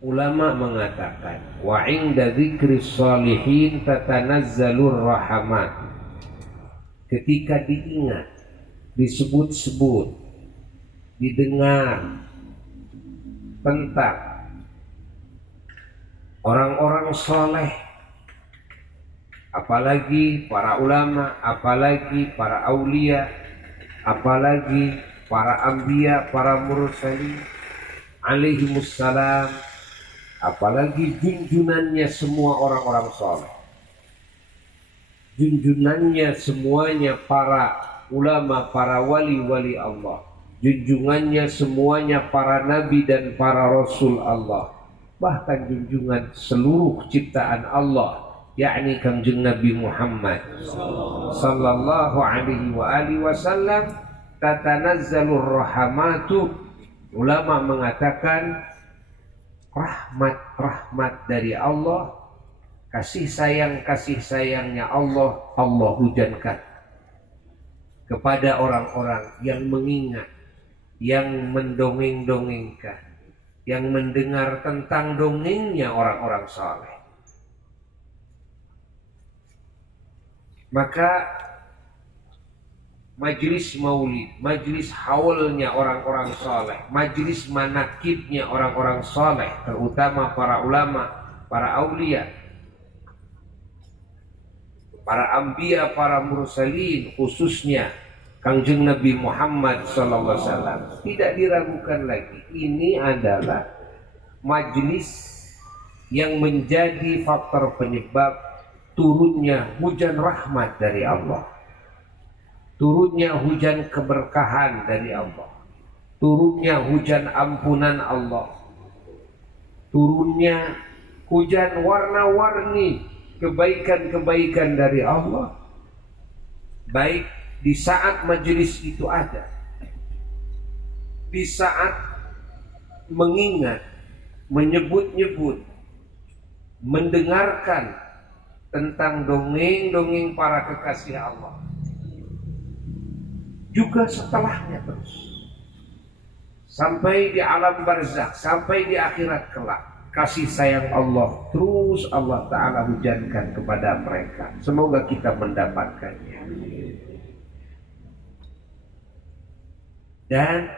Ulama mengatakan wa inda dzikris shalihin tatanazzalur rahmat. Ketika diingat, disebut-sebut, didengar tentang orang-orang soleh, apalagi para ulama, apalagi para aulia, apalagi para anbiya, para mursalin alaihimussalam, apalagi junjunannya semua orang-orang soleh, junjunannya semuanya para ulama, para wali-wali Allah, junjungannya semuanya para nabi dan para rasul Allah, bahkan junjungan seluruh ciptaan Allah, yakni Kangjeng Nabi Muhammad sallallahu alaihi wa alihi wasallam. Tatanazzalur rahmatu. Ulama mengatakan rahmat dari Allah, kasih sayangnya Allah hujankan kepada orang-orang yang mengingat, yang mendongeng-dongengkan, yang mendengar tentang dongengnya orang-orang saleh. Maka majlis maulid, majlis haulnya orang-orang saleh, majlis manakibnya orang-orang saleh, terutama para ulama, para aulia, para anbiya, para mursalin, khususnya Kangjeng Nabi Muhammad SAW, tidak diragukan lagi, ini adalah majlis yang menjadi faktor penyebab turunnya hujan rahmat dari Allah, turunnya hujan keberkahan dari Allah, turunnya hujan ampunan Allah, turunnya hujan warna-warni kebaikan-kebaikan dari Allah, baik di saat majelis itu ada, di saat mengingat, menyebut-nyebut, mendengarkan tentang dongeng-dongeng para kekasih Allah, juga setelahnya terus sampai di alam barzakh, sampai di akhirat kelak, kasih sayang Allah terus Allah Ta'ala hujankan kepada mereka. Semoga kita mendapatkannya. Dan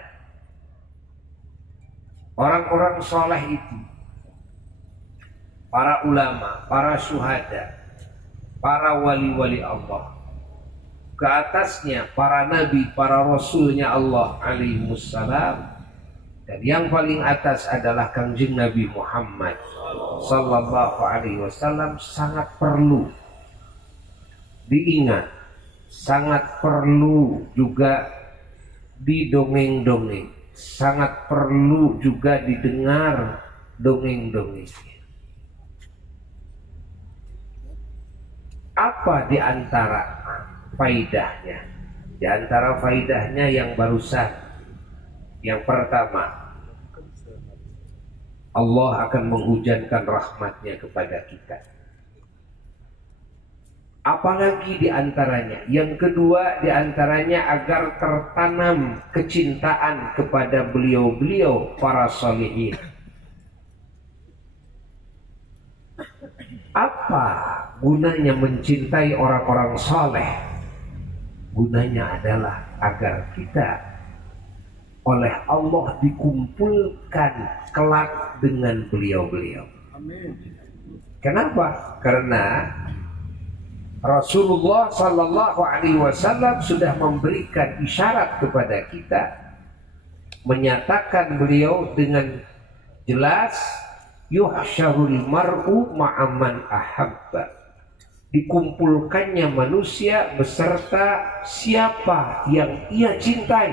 orang-orang soleh itu, para ulama, para syuhada, para wali-wali Allah, ke atasnya para nabi, para rasulnya Allah alaihimussalam, dan yang paling atas adalah Kangjeng Nabi Muhammad sallallahu alaihi wasallam, sangat perlu diingat, sangat perlu juga didongeng-dongeng, sangat perlu juga didengar dongeng-dongengnya. Apa di antara faidahnya? Di antara faidahnya yang barusan, yang pertama, Allah akan menghujankan rahmatnya kepada kita. Apalagi di antaranya, yang kedua di antaranya, agar tertanam kecintaan kepada beliau-beliau para sholihin. Apa gunanya mencintai orang-orang soleh? Gunanya adalah agar kita oleh Allah dikumpulkan kelak dengan beliau-beliau. Amin. Kenapa? Karena Rasulullah Sallallahu Alaihi Wasallam sudah memberikan isyarat kepada kita, menyatakan beliau dengan jelas, yuhsyarul mar'u ma'aman ahabba, dikumpulkannya manusia beserta siapa yang ia cintai.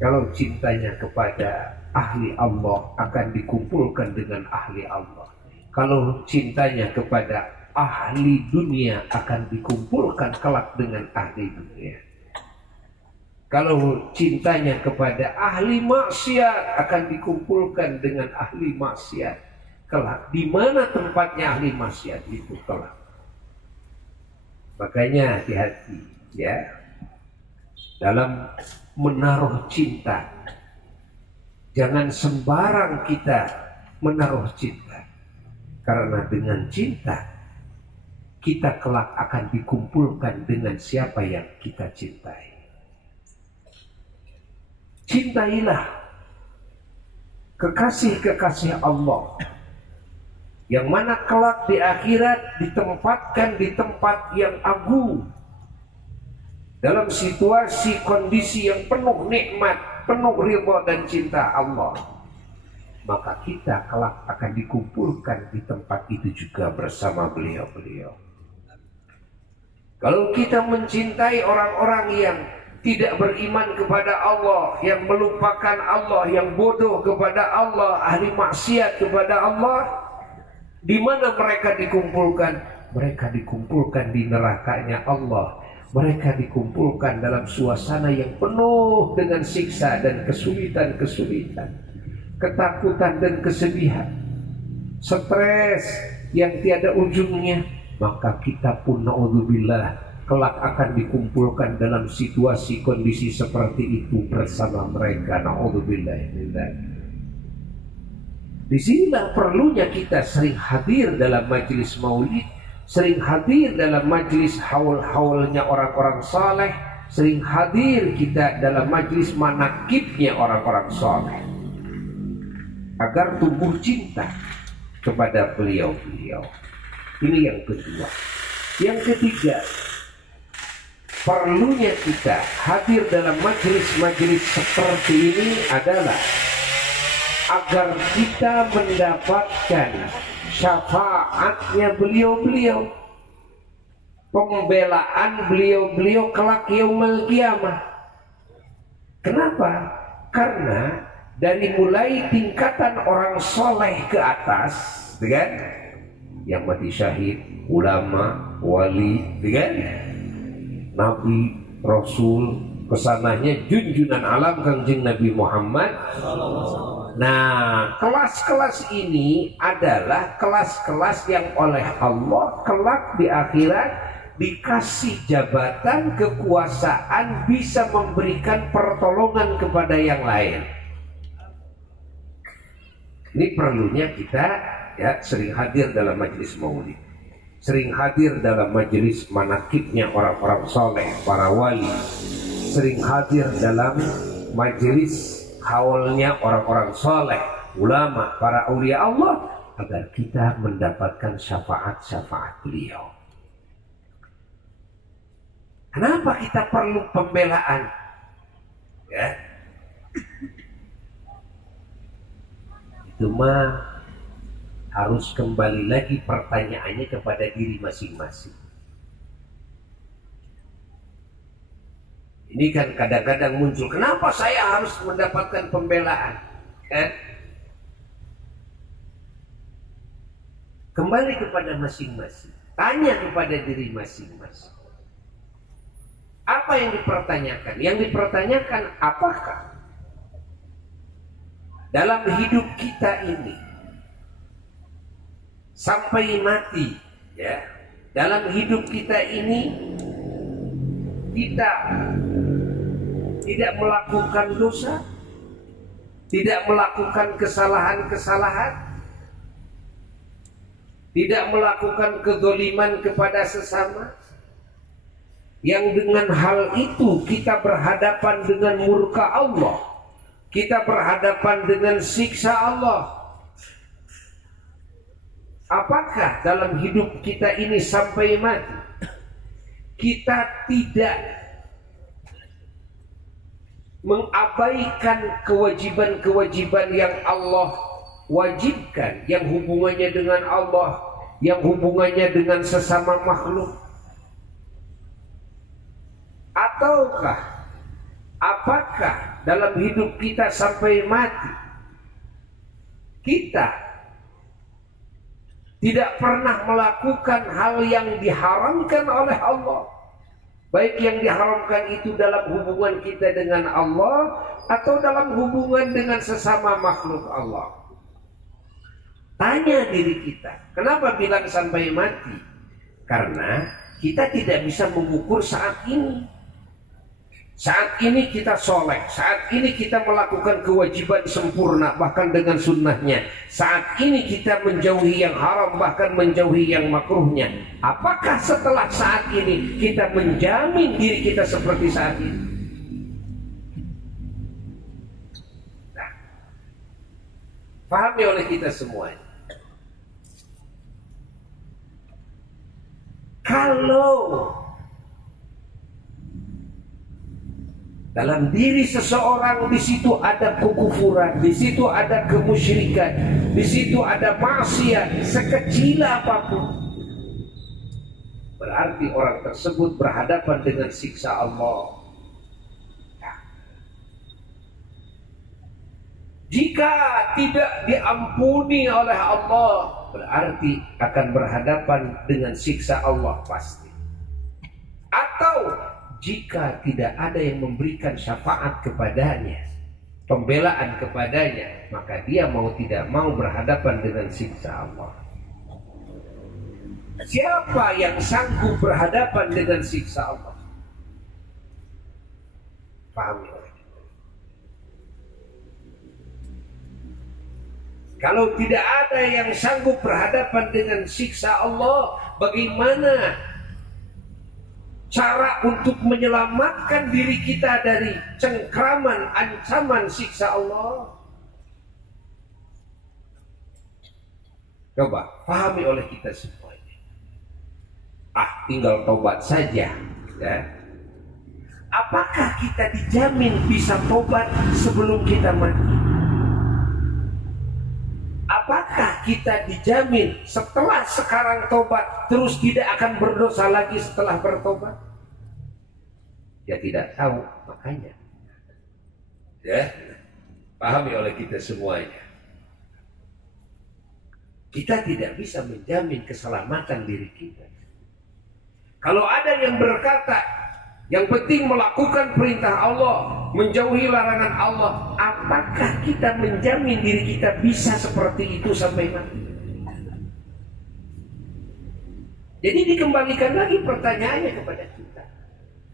Kalau cintanya kepada ahli Allah, akan dikumpulkan dengan ahli Allah. Kalau cintanya kepada ahli dunia, akan dikumpulkan kelak dengan ahli dunia. Kalau cintanya kepada ahli maksiat, akan dikumpulkan dengan ahli maksiat kelak. Di mana tempatnya ahli maksiat itu kelak? Makanya hati-hati ya dalam menaruh cinta. Jangan sembarang kita menaruh cinta, karena dengan cinta kita kelak akan dikumpulkan dengan siapa yang kita cintai. Cintailah kekasih-kekasih Allah, yang mana kelak di akhirat ditempatkan di tempat yang agung, dalam situasi kondisi yang penuh nikmat, penuh ridha dan cinta Allah. Maka kita kelak akan dikumpulkan di tempat itu juga bersama beliau-beliau. Kalau kita mencintai orang-orang yang tidak beriman kepada Allah, yang melupakan Allah, yang bodoh kepada Allah, ahli maksiat kepada Allah, di mana mereka dikumpulkan? Mereka dikumpulkan di nerakanya Allah. Mereka dikumpulkan dalam suasana yang penuh dengan siksa dan kesulitan-kesulitan, ketakutan dan kesedihan, stres yang tiada ujungnya. Maka kita pun naudzubillah kelak akan dikumpulkan dalam situasi kondisi seperti itu bersama mereka. Naudzubillah. Disinilah perlunya kita sering hadir dalam majelis maulid, sering hadir dalam majelis haul-haulnya orang-orang saleh, sering hadir kita dalam majelis manakibnya orang-orang saleh, agar tumbuh cinta kepada beliau-beliau. Ini yang kedua. Yang ketiga, perlunya kita hadir dalam majelis-majelis seperti ini adalah agar kita mendapatkan syafaatnya beliau-beliau, pembelaan beliau-beliau kelak yaumul qiyamah. Kenapa? Karena dari mulai tingkatan orang soleh ke atas, kan? Yang mati syahid, ulama, wali, kan? Nabi, Rasul, kesananya junjunan alam Kangjeng Nabi Muhammad. Nah, kelas-kelas ini adalah kelas-kelas yang oleh Allah kelak di akhirat dikasih jabatan, kekuasaan, bisa memberikan pertolongan kepada yang lain. Ini perlunya kita ya sering hadir dalam majelis maulid, sering hadir dalam majelis manakibnya orang-orang soleh, para wali, sering hadir dalam majelis haulnya orang-orang soleh, ulama, para aulia Allah, agar kita mendapatkan syafaat-syafaat beliau. Kenapa kita perlu pembelaan? Ya, itu mah harus kembali lagi pertanyaannya kepada diri masing-masing. Ini kan kadang-kadang muncul, kenapa saya harus mendapatkan pembelaan? Kembali kepada masing-masing. Tanya kepada diri masing-masing. Apa yang dipertanyakan? Yang dipertanyakan apakah dalam hidup kita ini sampai mati, ya, dalam hidup kita ini kita tidak melakukan dosa, tidak melakukan kesalahan-kesalahan, tidak melakukan kezaliman kepada sesama, yang dengan hal itu kita berhadapan dengan murka Allah, kita berhadapan dengan siksa Allah. Apakah dalam hidup kita ini sampai mati kita tidak mengabaikan kewajiban-kewajiban yang Allah wajibkan, yang hubungannya dengan Allah, yang hubungannya dengan sesama makhluk? Ataukah apakah dalam hidup kita sampai mati kita tidak pernah melakukan hal yang diharamkan oleh Allah, baik yang diharamkan itu dalam hubungan kita dengan Allah atau dalam hubungan dengan sesama makhluk Allah? Tanya diri kita. Kenapa bilang sampai mati? Karena kita tidak bisa mengukur saat ini. Saat ini kita soleh, saat ini kita melakukan kewajiban sempurna bahkan dengan sunnahnya. Saat ini kita menjauhi yang haram bahkan menjauhi yang makruhnya. Apakah setelah saat ini kita menjamin diri kita seperti saat ini? Nah, pahami oleh kita semuanya. Kalau dalam diri seseorang di situ ada kekufuran, di situ ada kemusyrikan, di situ ada maksiat sekecil apapun, berarti orang tersebut berhadapan dengan siksa Allah. Jika tidak diampuni oleh Allah, berarti akan berhadapan dengan siksa Allah pasti. Atau jika tidak ada yang memberikan syafaat kepadanya, pembelaan kepadanya, maka dia mau tidak mau berhadapan dengan siksa Allah. Siapa yang sanggup berhadapan dengan siksa Allah? Pahami oleh kita. Kalau tidak ada yang sanggup berhadapan dengan siksa Allah, bagaimana cara untuk menyelamatkan diri kita dari cengkraman ancaman siksa Allah? Coba pahami oleh kita semuanya. Tinggal tobat saja, ya. Apakah kita dijamin bisa tobat sebelum kita mati? Apakah kita dijamin setelah sekarang tobat terus tidak akan berdosa lagi setelah bertobat? Ya tidak tahu, makanya. Ya, pahami oleh kita semuanya. Kita tidak bisa menjamin keselamatan diri kita. Kalau ada yang berkata, yang penting melakukan perintah Allah, menjauhi larangan Allah, apakah kita menjamin diri kita bisa seperti itu sampai mati? Jadi dikembalikan lagi pertanyaannya kepada kita.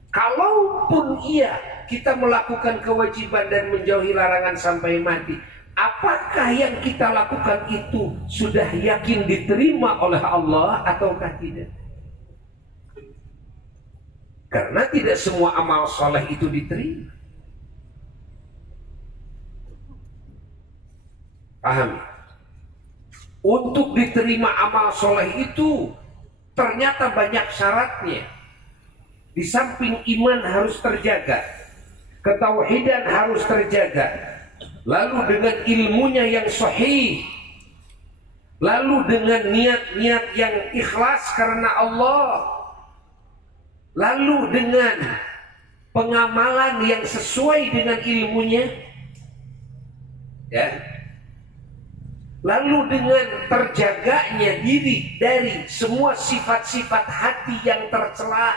Kalaupun iya kita melakukan kewajiban dan menjauhi larangan sampai mati, apakah yang kita lakukan itu sudah yakin diterima oleh Allah ataukah tidak? Karena tidak semua amal soleh itu diterima. Pahami? Untuk diterima amal soleh itu ternyata banyak syaratnya. Di samping iman harus terjaga, ketauhidan harus terjaga, lalu dengan ilmunya yang sahih, lalu dengan niat-niat yang ikhlas karena Allah, lalu dengan pengamalan yang sesuai dengan ilmunya, ya, lalu dengan terjaganya diri dari semua sifat-sifat hati yang tercela,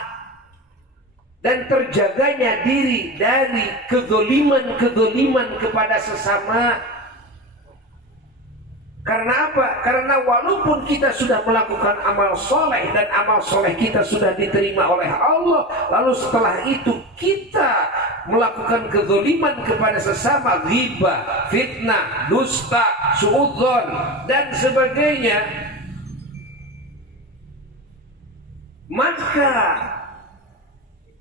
dan terjaganya diri dari kegoliman-kegoliman kepada sesama. Karena apa? Karena walaupun kita sudah melakukan amal soleh dan amal soleh kita sudah diterima oleh Allah, lalu setelah itu kita melakukan kezaliman kepada sesama, ghibah, fitnah, dusta, suudzon dan sebagainya, maka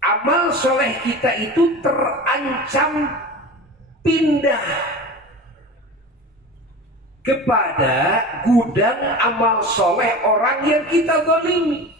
amal soleh kita itu terancam pindah kepada gudang amal soleh orang yang kita zalimi.